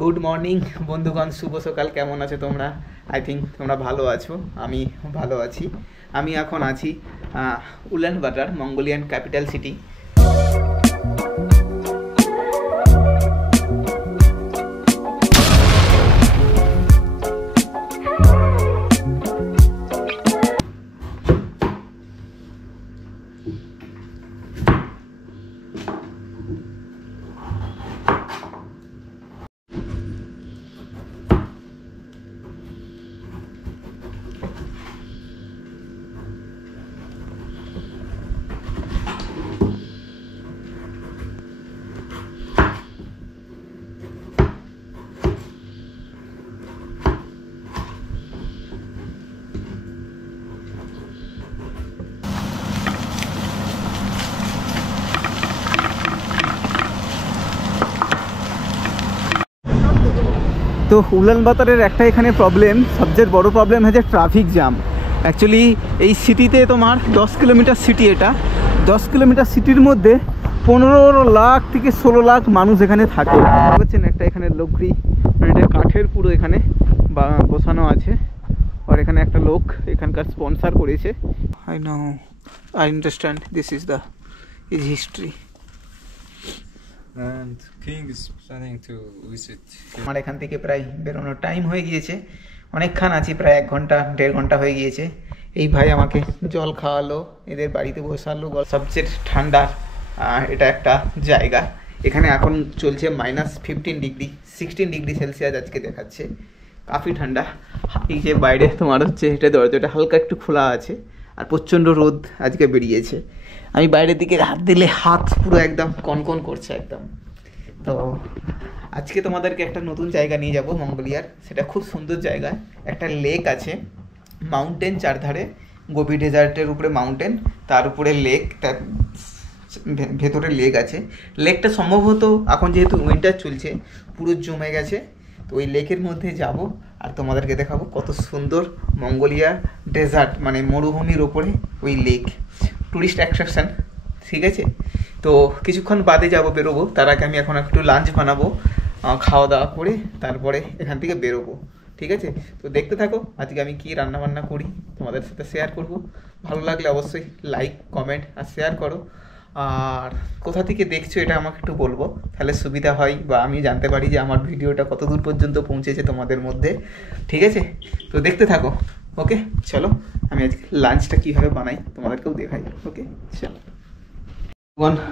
Good morning বন্ধুগণ, শুভ সকাল। কেমন আছো তোমরা? আই থিঙ্ক তোমরা ভালো আছো, আমি ভালো আছি। আমি এখন আছি উলানবাটার, মঙ্গোলিয়ান ক্যাপিটাল সিটি। তো উলানবাটারের একটা এখানে প্রবলেম, সবচেয়ে বড় প্রবলেম হচ্ছে ট্রাফিক জ্যাম। অ্যাকচুয়ালি এই সিটিতে তোমার 10 কিলোমিটার সিটি, এটা 10 কিলোমিটার সিটির মধ্যে 15 লাখ থেকে 16 লাখ মানুষ এখানে থাকে। বুঝছেন, একটা এখানে লোকরি, মানে এটা কাঠের পুরো এখানে বসানো আছে। আর এখানে একটা লোক এখানকার স্পন্সার করেছে। I know, I understand, this is the history. And King is planning to visit. আমার এখান থেকে প্রায় বেরোনোর টাইম হয়ে গিয়েছে, অনেকক্ষণ আছি, প্রায় 1 ঘন্টা 1.5 ঘন্টা হয়ে গিয়েছে। এই ভাই আমাকে জল খাওয়ালো, এদের বাড়িতে বসালো। সবচেয়ে ঠান্ডার এটা একটা জায়গা। এখানে এখন চলছে -15 ডিগ্রি, 16 ডিগ্রি সেলসিয়াস আজকে দেখাচ্ছে। কাফি ঠান্ডা। এই যে বাইরে তোমার হচ্ছে এটা দরজাটা হালকা একটু খোলা আছে, আর প্রচণ্ড রোদ আজকে বেরিয়েছে। আমি বাইরের দিকে হাত দিলে হাত পুরো একদম কনকন করছে একদম। তো আজকে তোমাদেরকে একটা নতুন জায়গা নিয়ে যাব মঙ্গোলিয়ার। সেটা খুব সুন্দর জায়গা। একটা লেক আছে, মাউন্টেন চারধারে, গোবি ডেজার্টের উপরে মাউন্টেন, তার উপরে লেক, তার ভেতরে লেক আছে। লেকটা সম্ভবত এখন যেহেতু উইন্টার চলছে পুরো জমে গেছে। তো ওই লেকের মধ্যে যাব আর তোমাদেরকে দেখাবো কত সুন্দর মঙ্গোলিয়া ডেজার্ট, মানে মরুভূমির ওপরে ওই লেক। টুরিস্ট অ্যাট্রাকশান, ঠিক আছে। তো কিছুক্ষণ বাদে যাব, বেরোবো। তার আগে আমি এখন একটু লাঞ্চ বানাবো, খাওয়া দাওয়া করে তারপরে এখান থেকে বেরোবো, ঠিক আছে। তো দেখতে থাকো আজকে আমি কি রান্না বান্না করি, তোমাদের সাথে শেয়ার করব। ভালো লাগলে অবশ্যই লাইক, কমেন্ট আর শেয়ার করো। আর কোথা থেকে দেখছো এটা আমাকে একটু বলবো, তাহলে সুবিধা হয়, বা আমি জানতে পারি যে আমার ভিডিওটা কত দূর পর্যন্ত পৌঁছেছে তোমাদের মধ্যে, ঠিক আছে। তো দেখতে থাকো। ওকে চলো, আমি আজকে লাঞ্চটা কীভাবে বানাই তোমাদেরকেও দেখাই। ওকে চলো।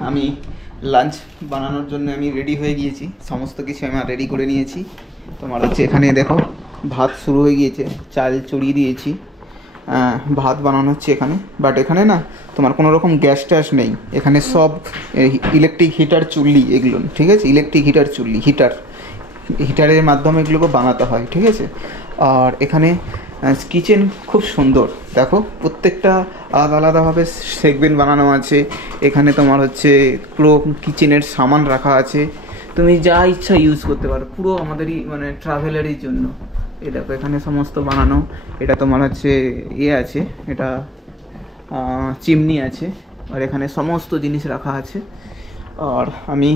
আমি লাঞ্চ বানানোর জন্য আমি রেডি হয়ে গিয়েছি, সমস্ত কিছু আমি রেডি করে নিয়েছি। তোমার হচ্ছে এখানে দেখো ভাত শুরু হয়ে গিয়েছে, চাল চড়িয়ে দিয়েছি, ভাত বানানো হচ্ছে এখানে। বাট এখানে না তোমার কোনো রকম গ্যাস ট্যাস নেই, এখানে সব ইলেকট্রিক হিটার চুল্লি এগুলো, ঠিক আছে। ইলেকট্রিক হিটার চুল্লি, হিটারের মাধ্যমে এগুলোকে বানাতে হয়, ঠিক আছে। আর এখানে কিচেন খুব সুন্দর, দেখো প্রত্যেকটা আলাদা আলাদাভাবে সেগমেন্ট বানানো আছে। এখানে তোমার হচ্ছে পুরো কিচেনের সামান রাখা আছে, তুমি যা ইচ্ছা ইউজ করতে পারো, পুরো আমাদেরই মানে ট্রাভেলারের জন্য। এই দেখো এখানে সমস্ত বানানো। এটা তোমার হচ্ছে আছে, এটা চিমনি আছে, আর এখানে সমস্ত জিনিস রাখা আছে। আর আমি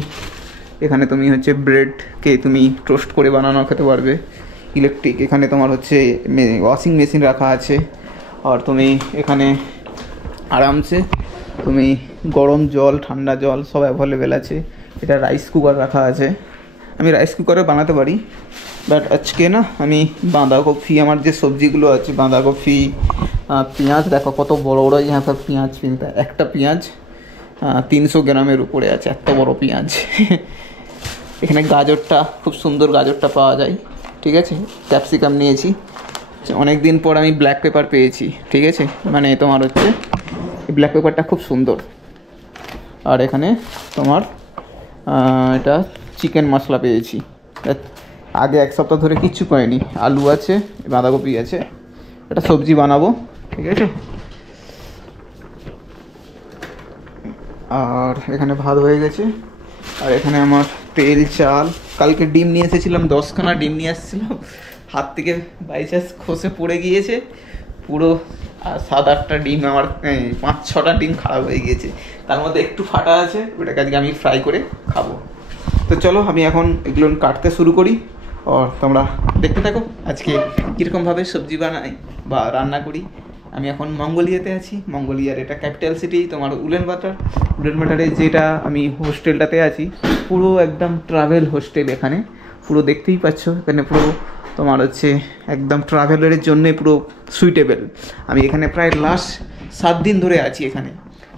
এখানে তুমি হচ্ছে ব্রেডকে তুমি টোস্ট করে বানানো খেতে পারবে, ইলেকট্রিক। এখানে তোমার হচ্ছে ওয়াশিং মেশিন রাখা আছে। আর তুমি এখানে আরামসে তুমি গরম জল, ঠান্ডা জল সব অ্যাভেলেবেল আছে। এটা রাইস কুকার রাখা আছে, আমি রাইস কুকারে বানাতে পারি। বাট আজকে না আমি বাঁধাকপি, আমার যে সবজিগুলো আছে, বাঁধাকপি, পেঁয়াজ, দেখো কত বড় বড় यहाँ पर পেঁয়াজ কিনতে, একটা পেঁয়াজ 300 গ্রামের উপরে আছে, এত বড় পেঁয়াজ। এখানে গাজরটা, খুব সুন্দর গাজরটা পাওয়া যায়, ঠিক আছে। ক্যাপসিকাম নিয়েছি, অনেক দিন পর আমি ব্ল্যাক পেপার পেয়েছি, ঠিক আছে। মানে তোমার হচ্ছে এই ব্ল্যাক পেপারটা খুব সুন্দর। আর এখানে তোমার এটা চিকেন মশলা পেয়েছি, আগে 1 সপ্তাহ ধরে কিচ্ছু পাইনি। আলু আছে, বাঁধাকপি আছে, এটা সবজি বানাবো, ঠিক আছে। আর এখানে ভাত হয়ে গেছে। আর এখানে আমার তেল, চাল, কালকে ডিম নিয়ে এসেছিলাম, 10খানা ডিম নিয়ে এসেছিলাম, হাত থেকে বাই চান্স খসে পড়ে গিয়েছে পুরো। 7-8টা ডিম, আমার 5-6টা ডিম খারাপ হয়ে গিয়েছে, তার মধ্যে একটু ফাটা আছে, ওটাকে আজকে আমি ফ্রাই করে খাবো। তো চলো আমি এখন এগুলো কাটতে শুরু করি, আর তোমরা দেখতে থাকো আজকে কীরকমভাবে সবজি বানাই বা রান্না করি। আমি এখন মঙ্গোলিয়াতে আছি। মঙ্গোলিয়ার এটা ক্যাপিটাল সিটি তোমার উলানবাটার। উলানবাটারে যেটা আমি হোস্টেলটাতে আছি পুরো একদম ট্রাভেল হোস্টেল। এখানে পুরো দেখতেই পাচ্ছ, এখানে পুরো তোমার হচ্ছে একদম ট্রাভেলারের জন্যে পুরো সুইটেবল। আমি এখানে প্রায় লাস্ট 7 দিন ধরে আছি। এখানে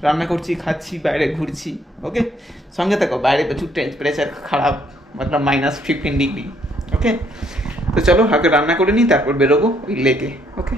রান্না করছি, খাচ্ছি, বাইরে ঘুরছি। ওকে, সঙ্গে থাকো। বাইরে প্রচুর টেম্পারেচার খারাপ, মতলব -15 ডিগ্রি। ওকে, তো চলো আগে রান্না করে নিই, তারপর বেরোবো ওই লেকে। ওকে,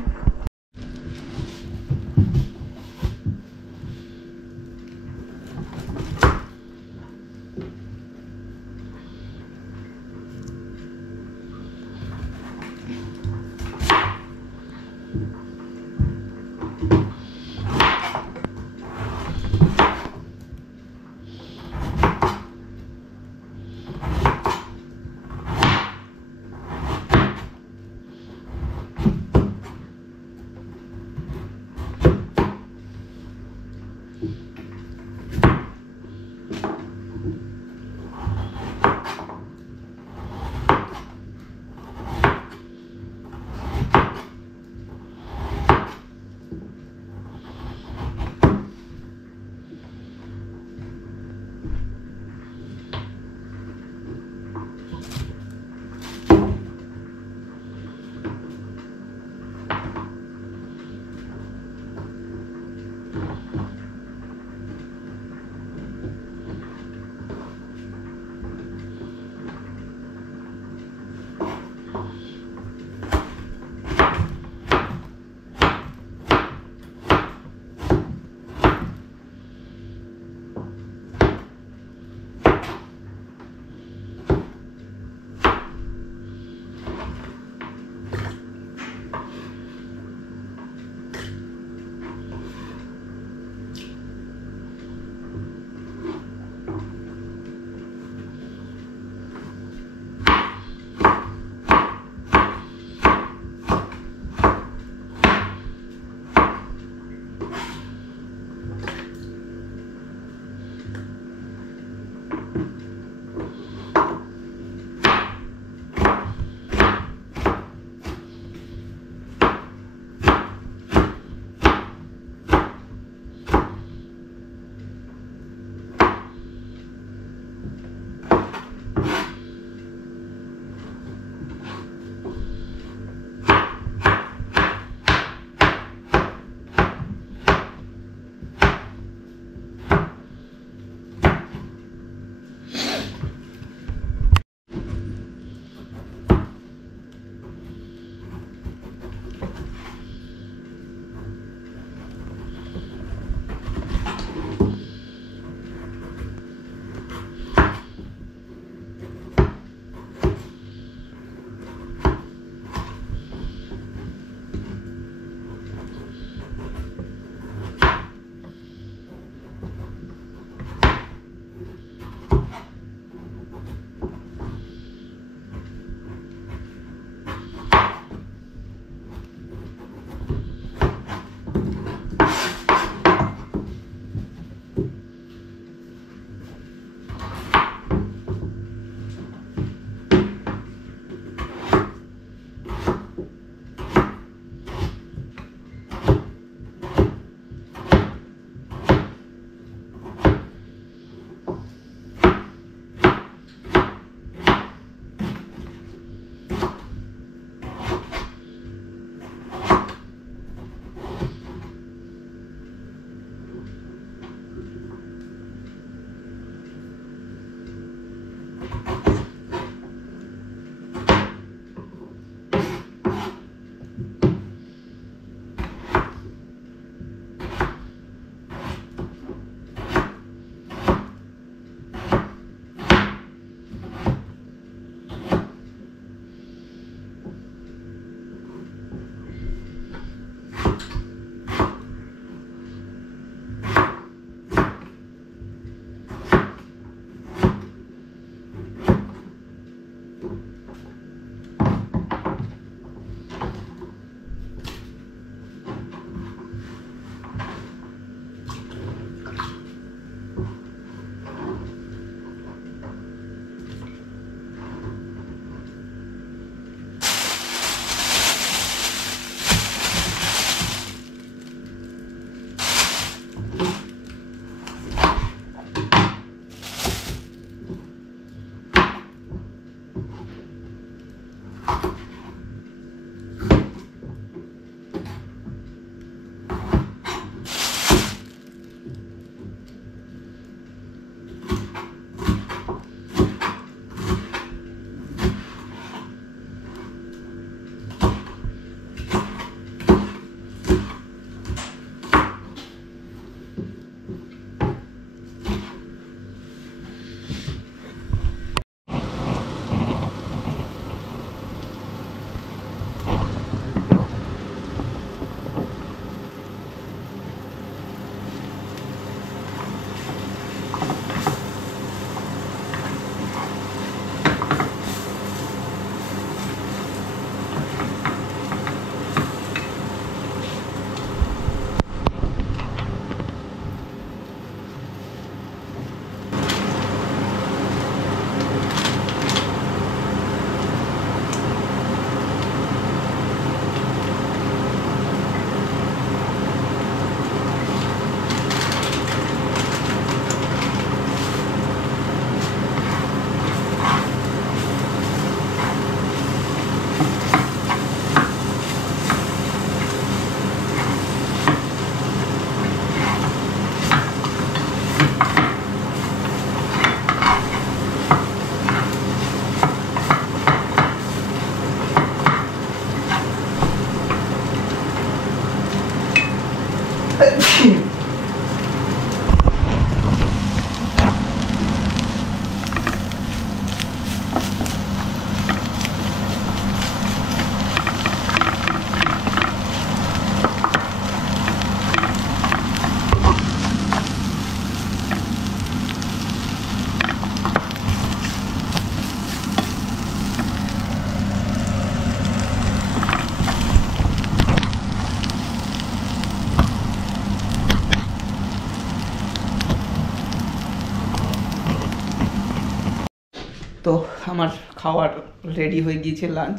তো আমার খাওয়ার রেডি হয়ে গিয়েছে লাঞ্চ।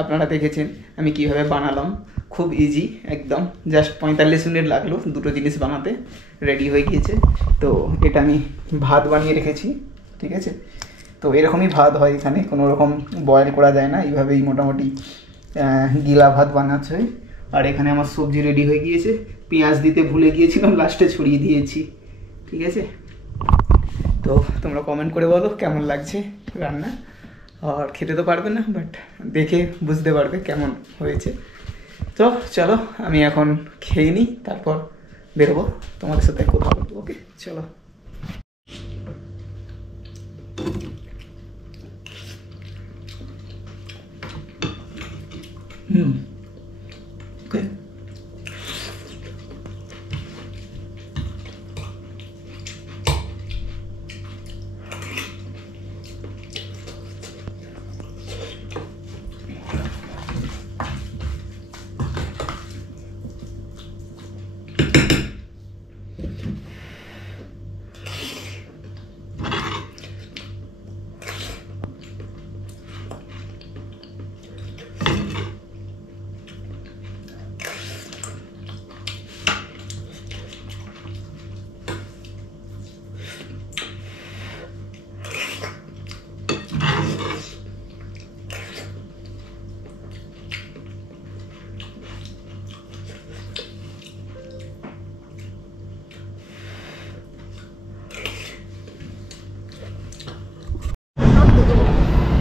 আপনারা দেখেছেন আমি কিভাবে বানালাম, খুব ইজি একদম, জাস্ট 45 মিনিট লাগলো দুটো জিনিস বানাতে, রেডি হয়ে গিয়েছে। তো এটা আমি ভাত বানিয়ে রেখেছি, ঠিক আছে। তো এরকমই ভাত হয় এখানে, কোনো রকম বয়েল করা যায় না, এইভাবেই মোটামুটি গিলা ভাত বানাচ্ছে। আর এখানে আমার সবজি রেডি হয়ে গিয়েছে, পেঁয়াজ দিতে ভুলে গিয়েছিলাম, লাস্টে ছড়িয়ে দিয়েছি, ঠিক আছে। তো তোমরা কমেন্ট করে বলো কেমন লাগছে রান্না। আর খেতে তো পারবে না, বাট দেখে বুঝতে পারবে কেমন হয়েছে। তো চলো আমি এখন খেয়ে নিই, তারপর বেরোবো, তোমাদের সাথে কথা বলবো। ওকে চলো। ওকে,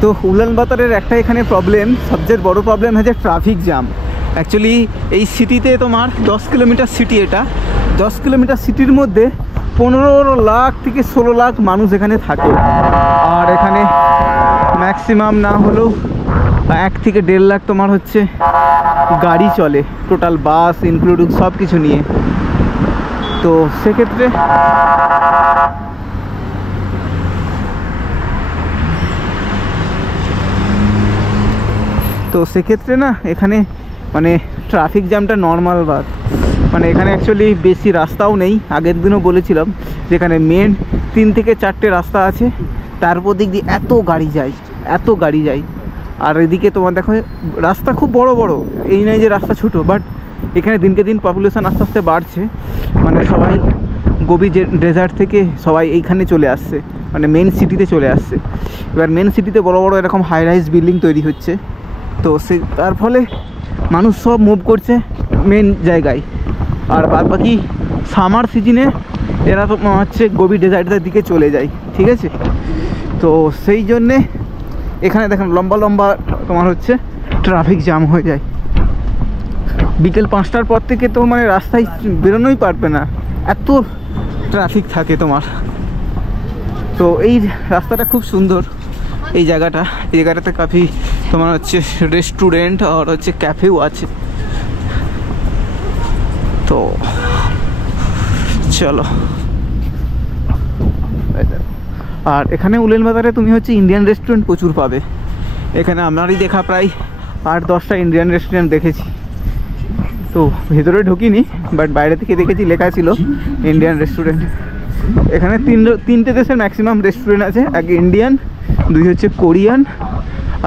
তো উলানবাতারের একটা এখানে প্রবলেম, সবচেয়ে বড় প্রবলেম হচ্ছে ট্রাফিক জ্যাম। অ্যাকচুয়ালি এই সিটিতে তোমার 10 কিলোমিটার সিটি, এটা 10 কিলোমিটার সিটির মধ্যে 15 লাখ থেকে 16 লাখ মানুষ এখানে থাকে। আর এখানে ম্যাক্সিমাম না হলেও 1 থেকে 1.5 লাখ তোমার হচ্ছে গাড়ি চলে, টোটাল বাস ইনক্লুডিং সব কিছু নিয়ে। তো সেক্ষেত্রে না এখানে মানে ট্রাফিক জ্যামটা নর্মাল বাত, মানে এখানে অ্যাকচুয়ালি বেশি রাস্তাও নেই। আগের দিনও বলেছিলাম যেখানে মেন 3 থেকে 4টে রাস্তা আছে, তারপর দিক দিয়ে এত গাড়ি যায়। আর এদিকে তোমার দেখো রাস্তা খুব বড় বড়, এই নয় যে রাস্তা ছোটো, বাট এখানে দিনকে দিন পপুলেশন আস্তে আস্তে বাড়ছে, মানে সবাই গোবি ডেজার্ট থেকে সবাই এইখানে চলে আসছে, মানে মেন সিটিতে চলে আসছে। এবার মেন সিটিতে বড় বড় এরকম হাই রাইজ বিল্ডিং তৈরি হচ্ছে, তো তার ফলে মানুষ সব মুভ করছে মেন জায়গায়। আর বাদ বাকি সামার সিজনে এরা তো হচ্ছে গোবি ডেজার্টের দিকে চলে যায়, ঠিক আছে। তো সেই জন্যে এখানে দেখেন লম্বা লম্বা তোমার হচ্ছে ট্রাফিক জ্যাম হয়ে যায়। বিকেল 5টার পর থেকে তো মানে রাস্তায় বেরোনোই পারবে না, এত ট্রাফিক থাকে তোমার। তো এই রাস্তাটা খুব সুন্দর, এই জায়গাটাতে কাফি তোমার হচ্ছে রেস্টুরেন্ট আর হচ্ছে ক্যাফেও আছে। তো চলো, আর এখানে উলানবাতারে তুমি হচ্ছে ইন্ডিয়ান রেস্টুরেন্ট প্রচুর পাবে। এখানে আমারই দেখা প্রায় 8-10টা ইন্ডিয়ান রেস্টুরেন্ট দেখেছি। তো ভেতরে ঢুকিনি, বাট বাইরে থেকে দেখেছি লেখা ছিল ইন্ডিয়ান রেস্টুরেন্ট। এখানে 3টে দেশের ম্যাক্সিমাম রেস্টুরেন্ট আছে, এক ইন্ডিয়ান, 2 হচ্ছে কোরিয়ান,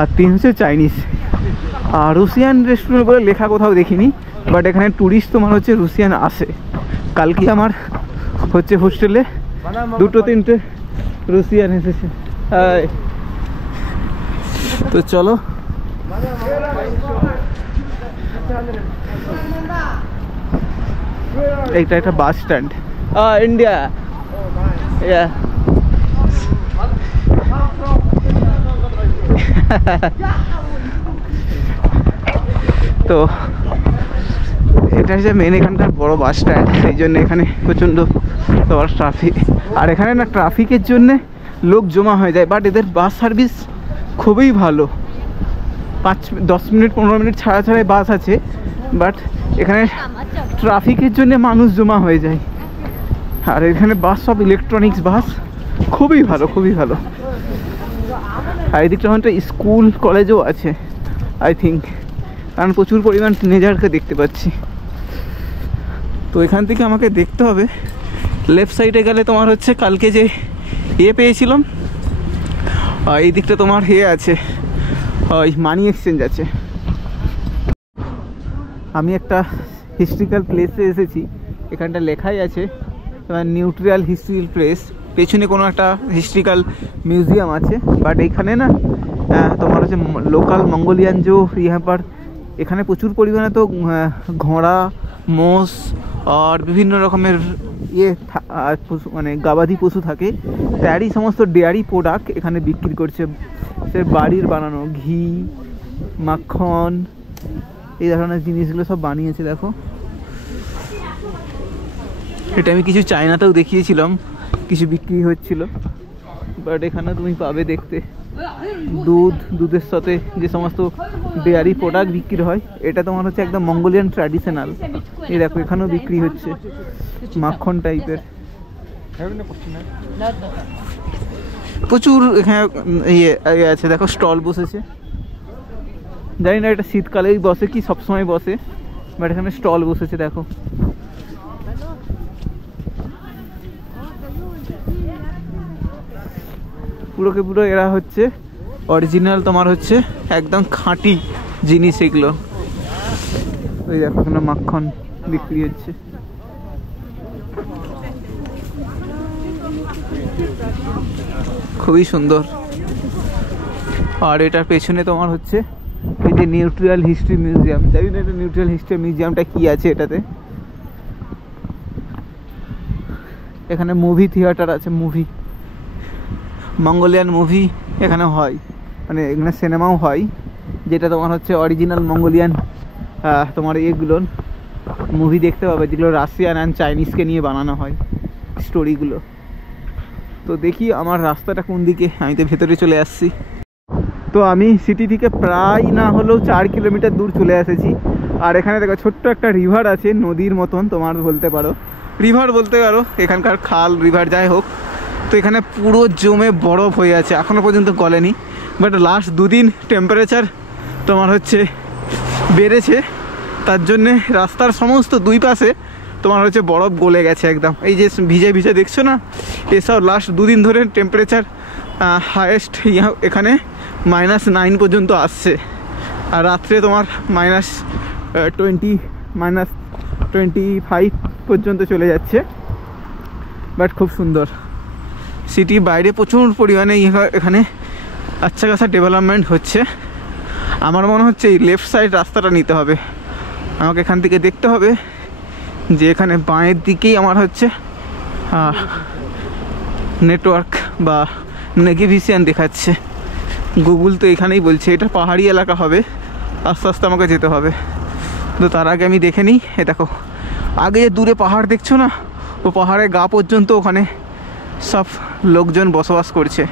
আর 3 হচ্ছে চাইনিজ। আর রুশিয়ান রেস্টুরেন্ট বলে লেখা কোথাও দেখিনি, বাট এখানে ট্যুরিস্ট তোমার হচ্ছে রুশিয়ান আসে। কালকে আমার হচ্ছে হোস্টেলে 2-3টে রুশিয়ান এসেছে। তো চলো, এইটা একটা বাস স্ট্যান্ড, ইন্ডিয়া। তো এটা হচ্ছে মেন এখানকার বড় বাস স্ট্যান্ড, সেই জন্য এখানে প্রচণ্ড তোমার ট্রাফিক। আর এখানে না ট্রাফিকের জন্যে লোক জমা হয়ে যায়, বাট এদের বাস সার্ভিস খুবই ভালো। 5-10 মিনিট 15 মিনিট ছাড়া ছাড়াই বাস আছে, বাট এখানে ট্রাফিকের জন্য মানুষ জমা হয়ে যায়। আর এখানে বাস সব ইলেকট্রনিক্স বাস, খুবই ভালো। আর এদিকটা হয়তো স্কুল কলেজও আছে আই থিঙ্ক, কারণ প্রচুর পরিমাণ টিনেজারকে দেখতে পাচ্ছি। তো এখান থেকে আমাকে দেখতে হবে লেফট সাইডে গেলে তোমার হচ্ছে কালকে যে পেয়েছিলাম এই দিকটা তোমার আছে, ওই মানি এক্সচেঞ্জ আছে। আমি একটা হিস্ট্রিক্যাল প্লেসে এসেছি, এখানটা লেখাই আছে নিউট্রাল হিস্ট্রিক্যাল প্লেস, পেছনে কোনো একটা হিস্ট্রিক্যাল মিউজিয়াম আছে। বাট এইখানে না তোমার হচ্ছে লোকাল মঙ্গোলিয়ান যে ইহা পর এখানে প্রচুর পরিমাণে তো ঘোড়া, মোষ আর বিভিন্ন রকমের পশু মানে গবাদি পশু থাকে, তারই সমস্ত ডেয়ারি প্রোডাক্ট এখানে বিক্রি করছে। সে বাড়ির বানানো ঘি, মাখন, এই ধরনের জিনিসগুলো সব বানিয়েছে। দেখো, এটা আমি কিছু চায়নাতেও দেখিয়েছিলাম, কিছু বিক্রি হচ্ছিল। বাট এখানে তুমি পাবে দেখতে দুধের সাথে যে সমস্ত ডেয়ারি প্রোডাক্ট বিক্রি হয়, এটা তোমার হচ্ছে একদম মঙ্গোলিয়ান ট্র্যাডিশনাল। এই দেখো এখানেও বিক্রি হচ্ছে মাখন টাইপের, প্রচুর এখানে ইয়ে আছে। দেখো স্টল বসেছে, জানি না এটা শীতকালেই বসে কি সবসময় বসে, বাট এখানে স্টল বসেছে। দেখো পুরোকে পুরো এরা হচ্ছে অরিজিনাল, তোমার হচ্ছে একদম খাঁটি জিনিস এগুলো। ওই দেখো এখানে মাখন বিক্রি হচ্ছে। খুবই সুন্দর। আর এটার পেছনে তোমার হচ্ছে এই যে নিউট্রাল হিস্ট্রি মিউজিয়াম, জানি না এটা নিউট্রাল হিস্ট্রি মিউজিয়ামটা কি আছে এটাতে। এখানে মুভি থিয়েটার আছে, মুভি মঙ্গোলিয়ান মুভি এখানে হয়, মানে এখানে সিনেমাও হয়, যেটা তোমার হচ্ছে অরিজিনাল মঙ্গোলিয়ান তোমার এগুলো মুভি দেখতে পাবে, যেগুলো রাশিয়ান অ্যান্ড চাইনিজকে নিয়ে বানানো হয় স্টোরিগুলো। তো দেখি আমার রাস্তাটা কোন দিকে, আমি তো ভেতরে চলে আসছি। তো আমি সিটি থেকে প্রায় না হলেও 4 কিলোমিটার দূর চলে এসেছি। আর এখানে দেখো ছোট্ট একটা রিভার আছে, নদীর মতন তোমার বলতে পারো, রিভার বলতে পারো, এখানকার খাল রিভার যাই হোক। তো এখানে পুরো জমে বরফ হয়ে আছে, এখনও পর্যন্ত গলেনি। বাট লাস্ট 2 দিন টেম্পারেচার তোমার হচ্ছে বেড়েছে, তার জন্যে রাস্তার সমস্ত 2 পাশে তোমার হচ্ছে বরফ গলে গেছে একদম। এই যে ভিজে ভিজে দেখছো না, এসব লাস্ট 2 দিন ধরে টেম্পারেচার হায়েস্ট এখানে -9 পর্যন্ত আসছে। আর রাত্রে তোমার -20 -25 পর্যন্ত চলে যাচ্ছে। বাট খুব সুন্দর সিটি, বাইরে প্রচুর পরিমাণে এখানে আচ্ছা খাসা ডেভেলপমেন্ট হচ্ছে। আমার মনে হচ্ছে এই লেফট সাইড রাস্তাটা নিতে হবে আমাকে, এখান থেকে দেখতে হবে যে এখানে বাঁয়ের দিকেই আমার হচ্ছে নেটওয়ার্ক বা নেভিগেশন দেখাচ্ছে। গুগল তো এখানেই বলছে এটা পাহাড়ি এলাকা হবে, আস্তে আস্তে আমাকে যেতে হবে। তো তার আগে আমি দেখে নিই, এ দেখো আগে যে দূরে পাহাড় দেখছো না, ও পাহাড়ের গা পর্যন্ত ওখানে সব লোকজন বসবাস করছে।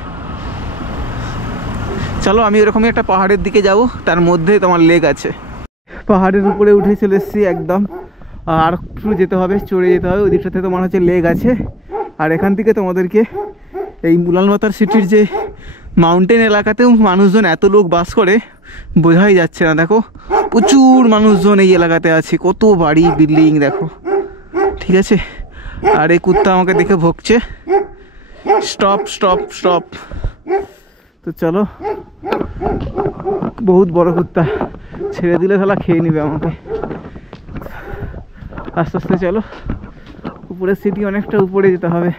চলো আমি এরকমই একটা পাহাড়ের দিকে যাব, তার মধ্যে তোমার লেক আছে। পাহাড়ের উপরে উঠে চলে এসেছি একদম, আর একটু যেতে হবে, চড়ে যেতে হবে, ওই দিকটাতে তোমার হচ্ছে লেক আছে। আর এখান থেকে তোমাদেরকে এই উলানবাতার সিটির যে মাউন্টেন এলাকাতেও মানুষজন এত লোক বাস করে বোঝাই যাচ্ছে না। দেখো প্রচুর মানুষজন এই এলাকাতে আছে, কত বাড়ি বিল্ডিং দেখো, ঠিক আছে। আর এই কুত্তা আমাকে দেখে ভুকছে, স্টপ স্টপ স্টপ। তো চলো, বহুত বড় কুত্তা, ছেড়ে দিলে শালা খেয়ে নেবে আমাকে। আস্তে আস্তে চলো, উপরের সিটি অনেকটা উপরে যেতে হবে,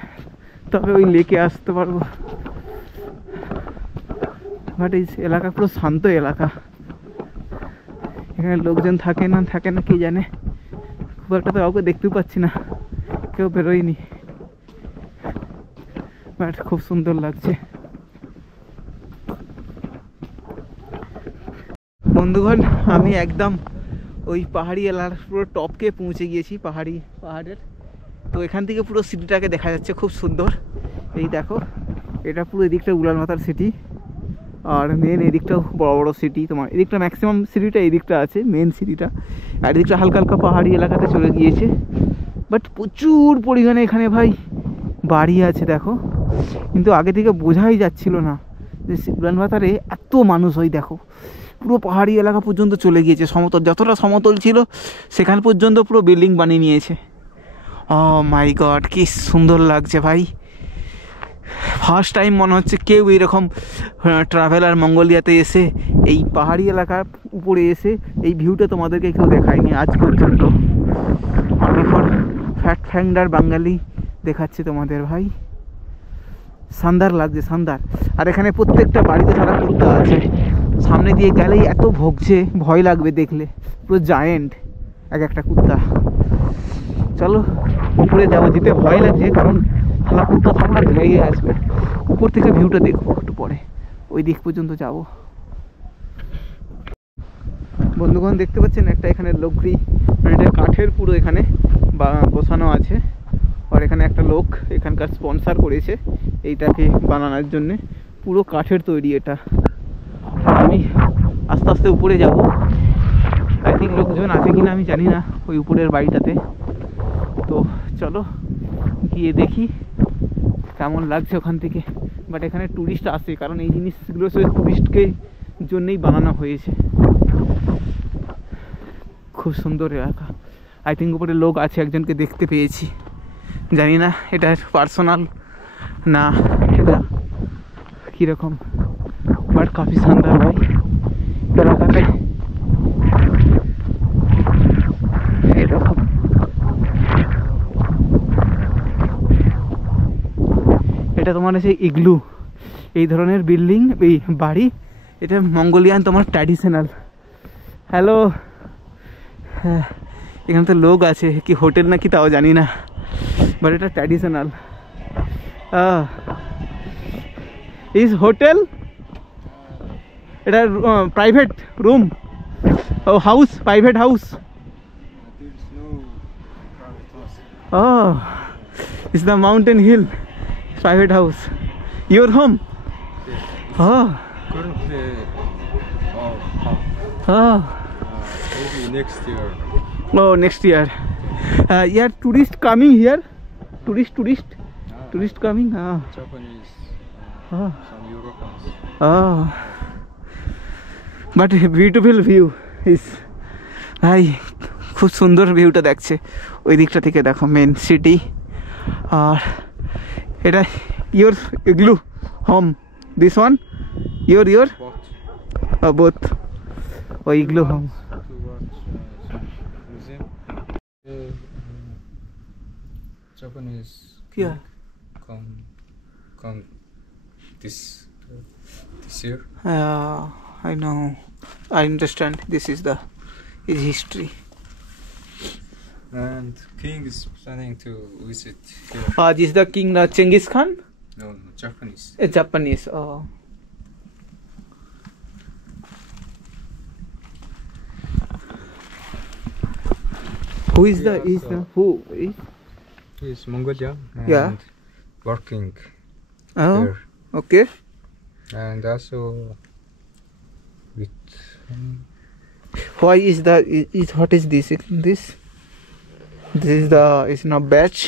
তবে ওই লেকে আসতে পারবো। বাট এই এলাকা পুরো শান্ত এলাকা, এখানে লোকজন থাকে না কে জানে। খুব একটা তো কাউকে দেখতেও পাচ্ছি না, কেউ বেরোয়নি। বাট খুব সুন্দর লাগছে। বন্ধুগণ, আমি একদম ওই পাহাড়ি এলাকার পুরো টপকে পৌঁছে গিয়েছি, পাহাড়ের। তো এখান থেকে পুরো সিটিটাকে দেখা যাচ্ছে, খুব সুন্দর। এই দেখো, এটা পুরো এদিকটা উলানবাতার সিটি, আর মেন এদিকটাও বড় বড় সিটি। তোমার এদিকটা ম্যাক্সিমাম সিটিটা এদিকটা আছে, মেন সিটিটা। আর এদিকটা হালকা হালকা পাহাড়ি এলাকাতে চলে গিয়েছে। বাট প্রচুর পরিমাণে এখানে ভাই বাড়ি আছে দেখো, কিন্তু আগে থেকে বোঝাই যাচ্ছিল না যে উলানবাতারে এত মানুষ হয়। দেখো পুরো পাহাড়ি এলাকা পর্যন্ত চলে গিয়েছে, সমতল যতটা সমতল ছিল সেখান পর্যন্ত পুরো বিল্ডিং বানিয়ে নিয়েছে। ও মাই গড, কি সুন্দর লাগছে ভাই, ফার্স্ট টাইম মনে হচ্ছে কেউ এইরকম ট্রাভেলার মঙ্গোলিয়াতে এসে এই পাহাড়ি এলাকার উপরে এসে এই ভিউটা তোমাদেরকে কেউ দেখায়নি আজ পর্যন্ত। অনলি ফর ফ্যাট ফ্যান্ডার বাঙালি দেখাচ্ছে তোমাদের ভাই। শানদার লাগছে, শানদার। আর এখানে প্রত্যেকটা বাড়িতে সারা কুত্তা আছে, সামনে দিয়ে গেলেই এত ভোগছে, ভয় লাগবে দেখলে, পুরো জায়েন্ট এক একটা কুত্তা। চলো উপরে যাবো, যেতে ভয় লাগছে কারণ সারা কুত্তা থাকলে ভেঙে আসবে। উপর থেকে ভিউটা দেখবো একটু পরে, ওই দিক পর্যন্ত যাব। বন্ধুগণ দেখতে পাচ্ছেন একটা এখানে লোকরি, মানে এটা কাঠের পুরো এখানে বসানো আছে। আর এখানে একটা লোক এখানকার স্পন্সার করেছে এইটাকে বানানোর জন্যে, পুরো কাঠের তৈরি এটা। আমি আস্তে আস্তে উপরে যাব। আই থিঙ্ক লোকজন আছে কিনা আমি জানি না ওই উপরের বাড়িটাতে। তো চলো গিয়ে দেখি কেমন লাগছে ওখান থেকে। বাট এখানে ট্যুরিস্ট আসে কারণ এই জিনিসগুলো সব ট্যুরিস্টকে জন্যই বানানো হয়েছে। খুব সুন্দর এলাকা। আই থিঙ্ক উপরে লোক আছে, একজনকে দেখতে পেয়েছি, জানি না এটা পার্সোনাল না এটা কীরকম, বাট কাফি শানদার ভাই এলাকাতে। এরকম এটা তোমার আছে ইগলু, এই ধরনের বিল্ডিং, এই বাড়ি, এটা মঙ্গোলিয়ান তোমার ট্র্যাডিশনাল। হ্যালো, হ্যাঁ এখানে তো লোক আছে, কি হোটেল নাকি তাও জানি না, বাট এটা ট্র্যাডিশনাল। ইজ হোটেল, এটা প্রাইভেট রুম, ও house, private house. There's no private house. Oh, it's the mountain hill, private house. Your home? Oh, Currently, oh, maybe next year. oh, next year. Yeah, tourist coming here. Tourist coming. Japanese, Oh, some Europeans. oh. But beautiful view is. ভাই খুব সুন্দর ভিউটা দেখছে ওই দিকটা থেকে, দেখো main city. আর এটা your igloo home, this one your But both, ওই igloo home. to watch some museum. Japanese Yeah. come this year. I know, I understand. This is history. And king is planning to visit here. This is the king, Genghis Khan. No, Japanese. Japanese. Oh. Who is Yeah, who is? He's Mongolian and Yeah. working Oh, here. okay. And also with Why is what is this? This is it's not batch.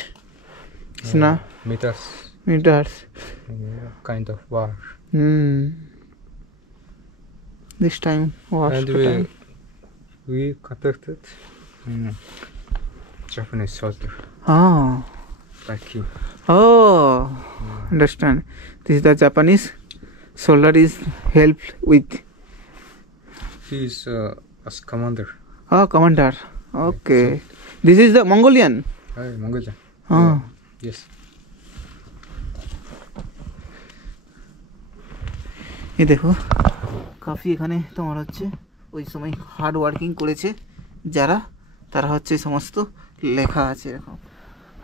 It's not meters, meters. kind of war. This time was And the time. we contacted Japanese soldier Ah. like him. Oh, understand. This is the Japanese soldier is helped with. He's as commander. Commander. Okay. This is the Mongolian. Hi, Mongolian. Ah. Yes. এই দেখো কাফি এখানে তোমার হচ্ছে ওই সময় hard working করেছে যারা, তারা হচ্ছে সমস্ত লেখা আছে এরকম।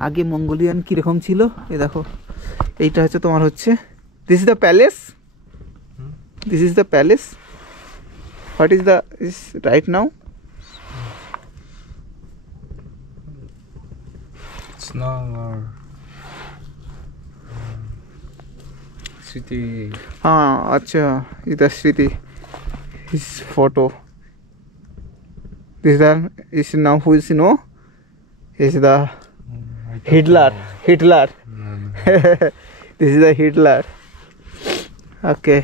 আগে মঙ্গোলিয়ান কীরকম ছিল এ দেখো, এইটা হচ্ছে তোমার হচ্ছে this is the palace, this is the palace. What is the is right now? It's now our city. हाँ अच्छा, इधर स्थिति इस photo this is now who is no is the Hitler. This is the Hitler. Okay.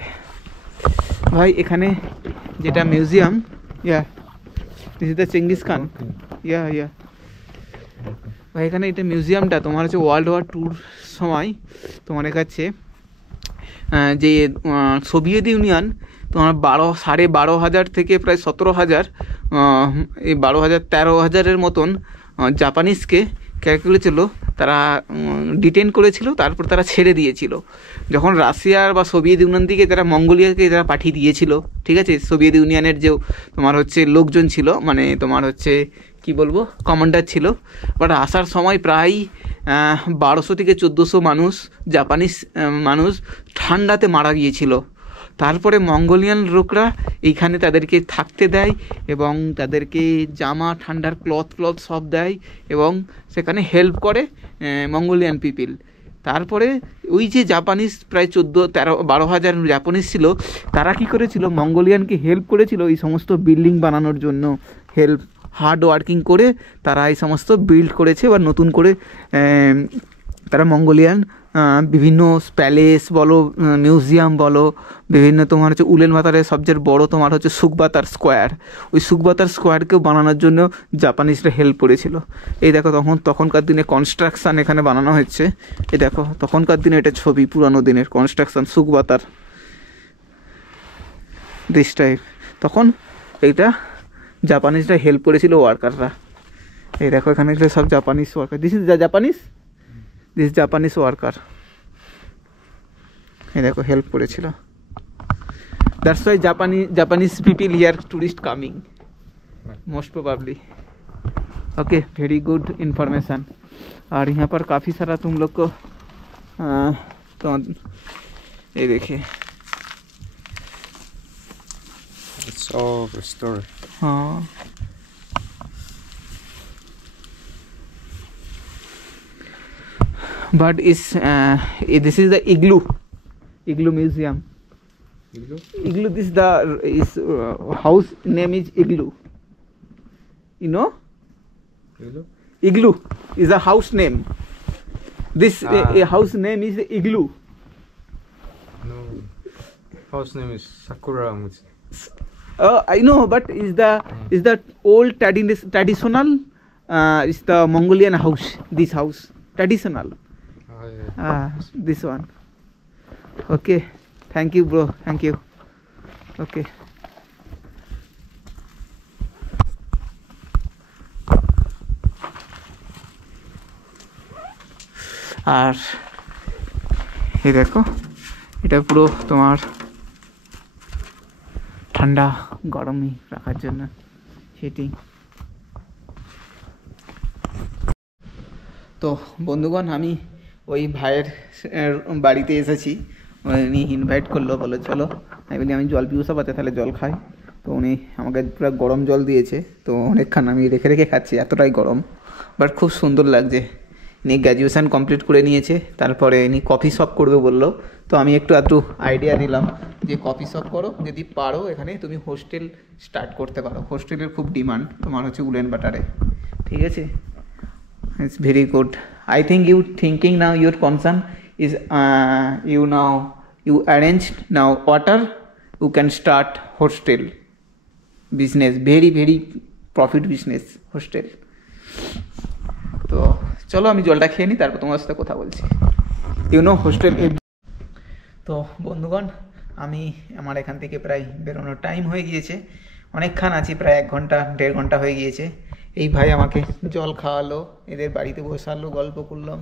ভাই এখানে যেটা museum, yeah this is the Genghis Khan, yeah ভাই এখানে এটা মিউজিয়ামটা তোমার হচ্ছে ওয়ার্ল্ড ওয়ার টুর সময় তোমার কাছে যে সোভিয়েত ইউনিয়ন তোমার 12,500 থেকে প্রায় 17,000, এই 12,000 13,000-এর মতন জাপানিজকে ক্যালকুলেছিল, তারা ডিটেন করেছিল, তারপর তারা ছেড়ে দিয়েছিল। যখন রাশিয়ার বা সোভিয়েত ইউনিয়ন থেকে তারা মঙ্গোলিয়াকে তারা পাঠিয়ে দিয়েছিল, ঠিক আছে, সোভিয়েত ইউনিয়নের যে তোমার হচ্ছে লোকজন ছিল, মানে তোমার হচ্ছে কি বলবো কমান্ডার ছিল, বাট আসার সময় প্রায় 1200 থেকে 1400 মানুষ, জাপানিজ মানুষ ঠান্ডাতে মারা গিয়েছিল। তারপরে মঙ্গোলিয়ান লোকরা এইখানে তাদেরকে থাকতে দেয় এবং তাদেরকে জামা, ঠান্ডার ক্লথ সব দেয় এবং সেখানে হেল্প করে মঙ্গোলিয়ান পিপিল। তারপরে ওই যে জাপানিজ প্রায় 12,000 জাপানিজ ছিল, তারা কি করেছিল, মঙ্গোলিয়ানকে হেল্প করেছিল এই সমস্ত বিল্ডিং বানানোর জন্য। হার্ড ওয়ার্কিং করে তারা এই সমস্ত বিল্ড করেছে বা নতুন করে তারা মঙ্গোলিয়ান বিভিন্ন প্যালেস বলো, মিউজিয়াম বলো, বিভিন্ন তোমার হচ্ছে উলেনবাতারের সবচেয়ে বড় তোমার হচ্ছে সুকবাতার স্কোয়ার, ওই সুকবাতার স্কোয়ারকেও বানানোর জন্য জাপানিজরা হেল্প করেছিল। এই দেখো তখনকার দিনে কনস্ট্রাকশান এখানে বানানো হচ্ছে। এই দেখো তখনকার দিনে এটা ছবি, পুরানো দিনের কনস্ট্রাকশান, সুকবাতার দিস টাইপ। তখন এইটা জাপানিজরা হেল্প করেছিল ওয়ার্কাররা। এই দেখো এখানে সব Japanese worker, this is Japanese worker. এই দেখো হেল্প করেছিল। That's why Japanese people here tourist coming most probably. Okay, very good information. और यहाँ पर काफ़ी सारा तुम लोग को तो ये देखिए It's all restored. हाँ, but this is the igloo museum. Igloo, this house name is igloo, you know. Igloo is a house name. This a house name is igloo. No, house name is Sakura. I know, but is the old traditional is the Mongolian house, this house traditional. This one. Okay, thank you bro, thank you. Okay, আর এই দেখো এটা পুরো তোমার ঠান্ডা গরমই রাখার জন্য heating. তো বন্ধুগণ, আমি ওই ভাইয়ের বাড়িতে এসেছি, উনি ইনভাইট করলো, বলো চলো। আমি বলি আমি জল পিউসা পাতে, তাহলে জল খাই। তো উনি আমাকে পুরো গরম জল দিয়েছে, তো অনেকক্ষণ আমি রেখে খাচ্ছি, এতটাই গরম, বাট খুব সুন্দর লাগছে। ইনি গ্র্যাজুয়েশান কমপ্লিট করে নিয়েছে, তারপরে ইনি কফি শপ করবে বললো। তো আমি একটু আইডিয়া দিলাম যে কফি শপ করো, যদি পারো এখানে তুমি হোস্টেল স্টার্ট করতে পারো। হোস্টেলের খুব ডিমান্ড তোমার হচ্ছে উলেনবাটারে, ঠিক আছে। It's very good. I think you thinking now your concern is you arranged now water, you can start hostel business, very profit business hostel. তো চলো আমি জলটা খেয়ে নিই, তারপর তোমার সাথে কথা বলছি। হোস্টেল। তো বন্ধুগণ, আমার এখান থেকে প্রায় বেরোনোর টাইম হয়ে গিয়েছে, অনেকক্ষণ আছি, প্রায় 1 ঘন্টা 1.5 ঘন্টা হয়ে গিয়েছে। এই ভাই আমাকে জল খাওয়ালো, এদের বাড়িতে বসালো, গল্প করলাম,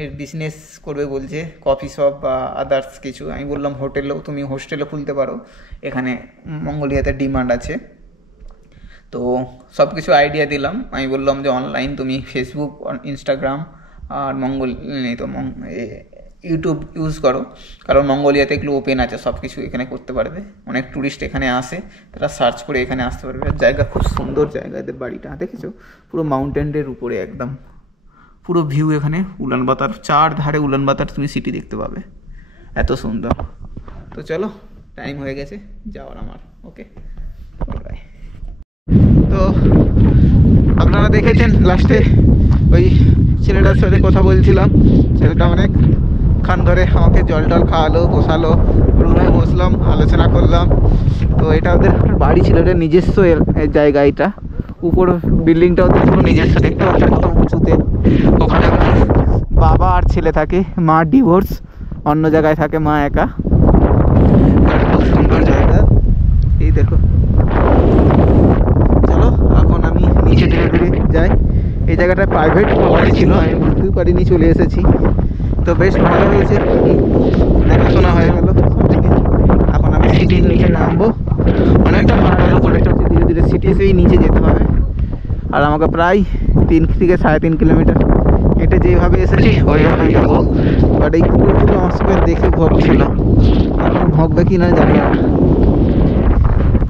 এর বিজনেস করবে বলছে, কফি শপ বা আদার্স কিছু। আমি বললাম তুমি হোস্টেলে খুলতে পারো, এখানে মঙ্গোলিয়াতে ডিমান্ড আছে। তো সব কিছু আইডিয়া দিলাম। আমি বললাম যে অনলাইন তুমি ফেসবুক, ইনস্টাগ্রাম আর ইউটিউব ইউজ করো, কারণ মঙ্গোলিয়াতে এগুলো ওপেন আছে, সব কিছু এখানে করতে পারবে। অনেক ট্যুরিস্ট এখানে আসে, তারা সার্চ করে এখানে আসতে পারবে। জায়গা খুব সুন্দর জায়গা, এদের বাড়িটা দেখেছো, পুরো মাউন্টেনের উপরে একদম পুরো ভিউ। এখানে উলানবাতার চারধারে উলানবাতার তুমি সিটি দেখতে পাবে, এত সুন্দর। তো চলো, টাইম হয়ে গেছে যাওয়ার আমার। ওকে, বাই। তো আপনারা দেখেছেন লাস্টে ওই ছেলেটার সাথে কথা বলছিলাম, ছেলেটা অনেকক্ষণ ধরে আমাকে জল খাওয়ালো, বসালো, রুমে বসলাম, আলোচনা করলাম। তো এটা ওদের বাড়ি ছিল, এটা নিজস্ব জায়গা। এটা উপর বিল্ডিংটা ওদের পুরো নিজস্ব, দেখতে পাচ্ছেন কত উঁচুতে। ওখানে বাবা আর ছেলে থাকে, মা ডিভোর্স, অন্য জায়গায় থাকে মা একা। খুব সুন্দর জায়গা, এই দেখো। চলো এখন আমি নিচে ধীরে ধীরে যাই। এই জায়গাটা প্রাইভেট প্রপার্টি ছিল, আমি বুঝতেই পারিনি, চলে এসেছি। তো বেশ ভালো হয়েছে, দেখাশোনা হয়ে গেল। এখন আমি সিটির নিচে নামবো, অনেকটা ভালো করে ধীরে ধীরে সিটি এসেই নিচে যেতে হবে। আর আমাকে প্রায় 3 থেকে 3.5 কিলোমিটার হেঁটে যেভাবে এসেছি ওইভাবেই যাবো। বাট এই কুকুরগুলো আমার সঙ্গে দেখে ভোগছিল, এখন ভোগবে কি না জানি না।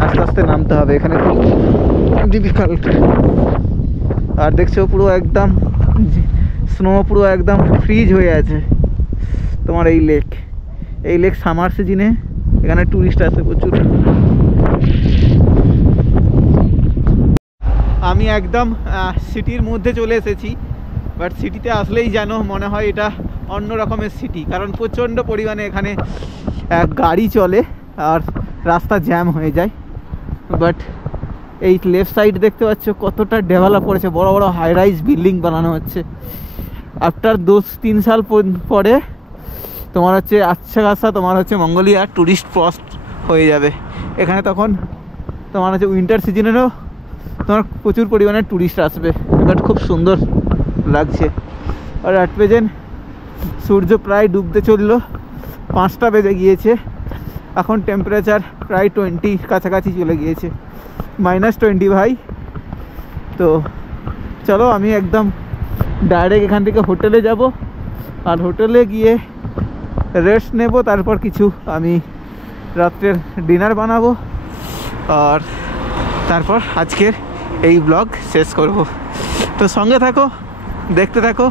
আস্তে আস্তে নামতে হবে, এখানে খুব ডিফিকাল্ট। আর দেখছো পুরো একদম স্নো, পুরো একদম ফ্রিজ হয়ে আছে তোমার এই লেক সামার সিজনে এখানে টুরিস্ট আসে প্রচুর। আমি একদম সিটির মধ্যে চলে এসেছি, বাট সিটিতে আসলেই যেন মনে হয় এটা অন্য রকমের সিটি, কারণ প্রচণ্ড পরিমাণে এখানে গাড়ি চলে আর রাস্তা জ্যাম হয়ে যায়। বাট এই লেফট সাইড দেখতে পাচ্ছ কতটা ডেভেলপ করেছে, বড় বড় হাই রাইজ বিল্ডিং বানানো হচ্ছে। আফটার 2-3 সাল পরে তোমার হচ্ছে আচ্ছা খাসা তোমার হচ্ছে মঙ্গোলিয়া টুরিস্ট স্পট হয়ে যাবে এখানে। তখন তোমার হচ্ছে উইন্টার সিজনেরও তোমার প্রচুর পরিমাণে টুরিস্ট আসবে। বাট খুব সুন্দর লাগছে। আর অ্যাট প্রেজেন্ট সূর্য প্রায় ডুবতে চললো, 5টা বেজে গিয়েছে। এখন টেম্পারেচার প্রায় 20 কাছাকাছি চলে গিয়েছে, -20 ভাই। তো চলো আমি একদম ডাইরেক্ট এখান থেকে হোটেলে যাব, আর হোটেলে গিয়ে রেস্ট নেব। তারপর কিছু আমি রাত্রের ডিনার বানাবো, আর তারপর আজকের এই ব্লগ শেষ করব। তো সঙ্গে থাকো, দেখতে থাকো।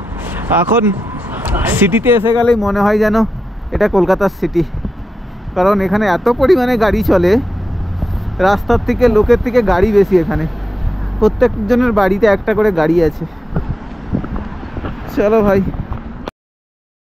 এখন সিটিতে এসে গেলেই মনে হয় যেন এটা কলকাতার সিটি, কারণ এখানে এত পরিমাণে গাড়ি চলে, রাস্তার থেকে লোকের থেকে গাড়ি বেশি। এখানে প্রত্যেকজনের বাড়িতে একটা করে গাড়ি আছে। চলো ভাই।